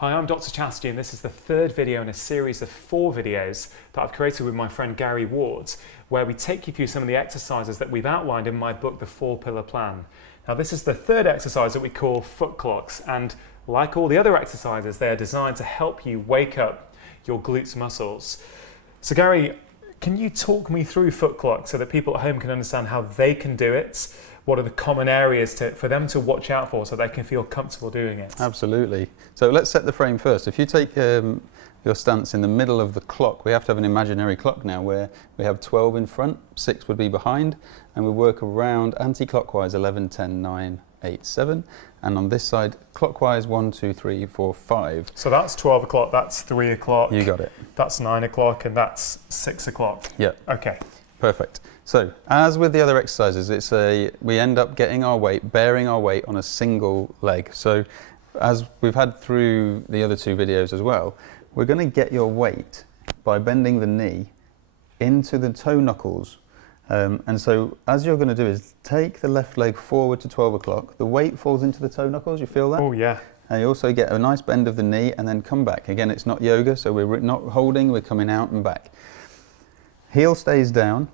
Hi, I'm Dr. Chastity, and this is the third video in a series of 4 videos that I've created with my friend Gary Ward, where we take you through some of the exercises that we've outlined in my book, The 4-Pillar Plan. Now, this is the third exercise that we call foot clocks, and like all the other exercises, they are designed to help you wake up your glutes muscles. So Gary, can you talk me through foot clocks so that people at home can understand how they can do it? What are the common areas for them to watch out for so they can feel comfortable doing it? Absolutely. So let's set the frame first. If you take your stance in the middle of the clock, we have to have an imaginary clock now where we have 12 in front, 6 would be behind, and we work around anti-clockwise 11, 10, 9, 8, 7, and on this side clockwise 1, 2, 3, 4, 5. So that's 12 o'clock, that's 3 o'clock. You got it. That's 9 o'clock, and that's 6 o'clock. Yeah. Okay. Perfect. So, as with the other exercises, we end up getting our weight, bearing our weight on a single leg. So, as we've had through the other 2 videos as well, we're going to get your weight by bending the knee into the toe knuckles. And so, as you're going to do is take the left leg forward to 12 o'clock. The weight falls into the toe knuckles. You feel that? Oh, yeah. And you also get a nice bend of the knee and then come back. Again, it's not yoga, so we're not holding, we're coming out and back. Heel stays down,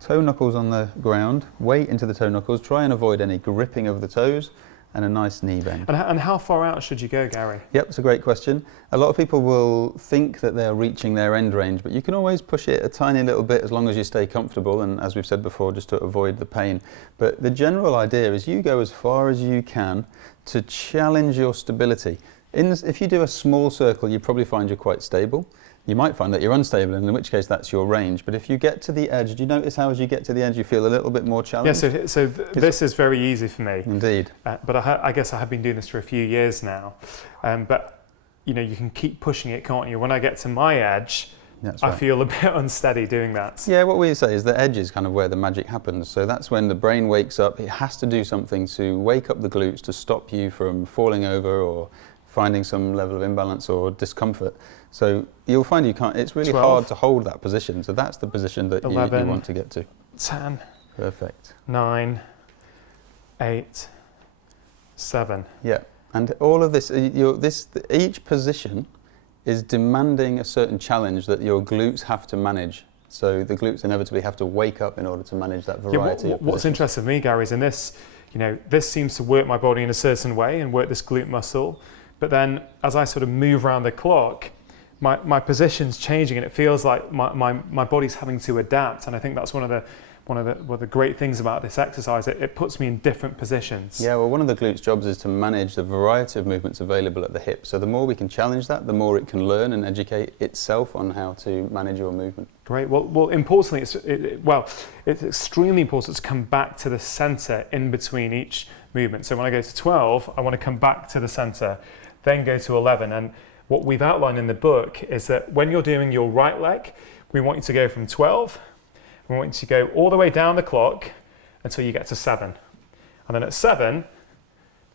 toe knuckles on the ground, weight into the toe knuckles, try and avoid any gripping of the toes, and a nice knee bend. And how far out should you go, Gary? Yep, it's a great question. A lot of people will think that they're reaching their end range, but you can always push it a tiny little bit as long as you stay comfortable, and as we've said before, just to avoid the pain. But the general idea is you go as far as you can to challenge your stability. If you do a small circle, you probably find you're quite stable. You might find that you're unstable, in which case that's your range. But if you get to the edge, do you notice how as you get to the edge you feel a little bit more challenged? Yeah, so this is very easy for me. Indeed. But I guess I have been doing this for a few years now. But you know, you can keep pushing it, can't you? When I get to my edge, That's I right. feel a bit unsteady doing that. Yeah, what we say is the edge is kind of where the magic happens. So that's when the brain wakes up. It has to do something to wake up the glutes to stop you from falling over or finding some level of imbalance or discomfort. So you'll find you can't, it's really 12. hard to hold that position. So that's the position that 11, you want to get to. 10, Perfect. 9, 8, 7. Yeah, and all of this, each position is demanding a certain challenge that your glutes have to manage. So the glutes inevitably have to wake up in order to manage that variety of What's positions. interesting to me, Gary, is in this, you know, this seems to work my body in a certain way and work this glute muscle. But then as I sort of move around the clock, my position's changing and it feels like my body's having to adapt. And I think that's one of the great things about this exercise. It puts me in different positions. Yeah, well, one of the glutes' jobs is to manage the variety of movements available at the hip. So the more we can challenge that, the more it can learn and educate itself on how to manage your movement. Great. Well, importantly, it's extremely important to come back to the center in between each movement. So when I go to 12, I want to come back to the center, then go to 11. And what we've outlined in the book is that when you're doing your right leg, we want you to go from 12, we want you to go all the way down the clock until you get to 7. And then at 7,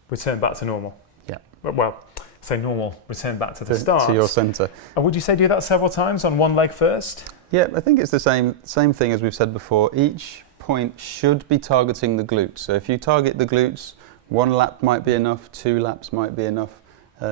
return back to normal. Yeah. Well, say normal, return back to the start. To your center. And would you say do that several times on one leg first? Yeah, I think it's the same thing as we've said before. Each point should be targeting the glutes. So if you target the glutes, 1 lap might be enough, 2 laps might be enough.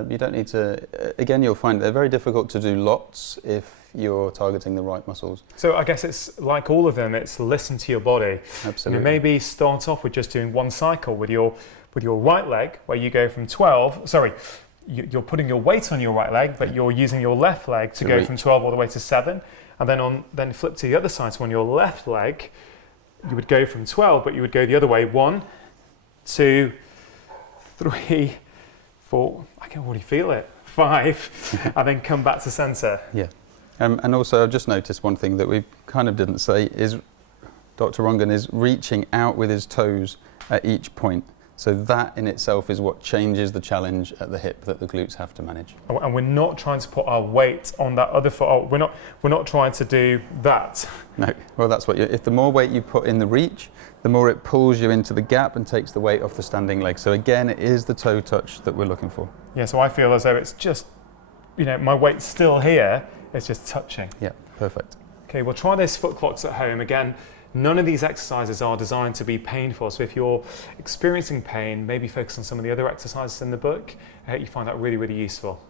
You don't need to, again, you'll find they're very difficult to do lots if you're targeting the right muscles. So I guess it's like all of them, it's listen to your body. Absolutely. You maybe start off with just doing one cycle with your right leg, where you go from 12, you're putting your weight on your right leg, but you're using your left leg to go reach. from 12 all the way to 7. And then flip to the other side. So on your left leg, you would go from 12, but you would go the other way. 1, 2, 3, 4, I can already feel it, 5, and then come back to center. Yeah. And also I've just noticed one thing that we kind of didn't say is Dr. Rungan is reaching out with his toes at each point. So that in itself is what changes the challenge at the hip that the glutes have to manage. And we're not trying to put our weight on that other foot. Oh, we're not trying to do that. No. Well, that's what if the more weight you put in the reach, the more it pulls you into the gap and takes the weight off the standing leg. So again, it is the toe touch that we're looking for. Yeah, so I feel as though it's just, you know, my weight's still here, it's just touching. Yeah, perfect. Okay, well, try those foot clocks at home. Again, none of these exercises are designed to be painful. So if you're experiencing pain, maybe focus on some of the other exercises in the book. I hope you find that really, really useful.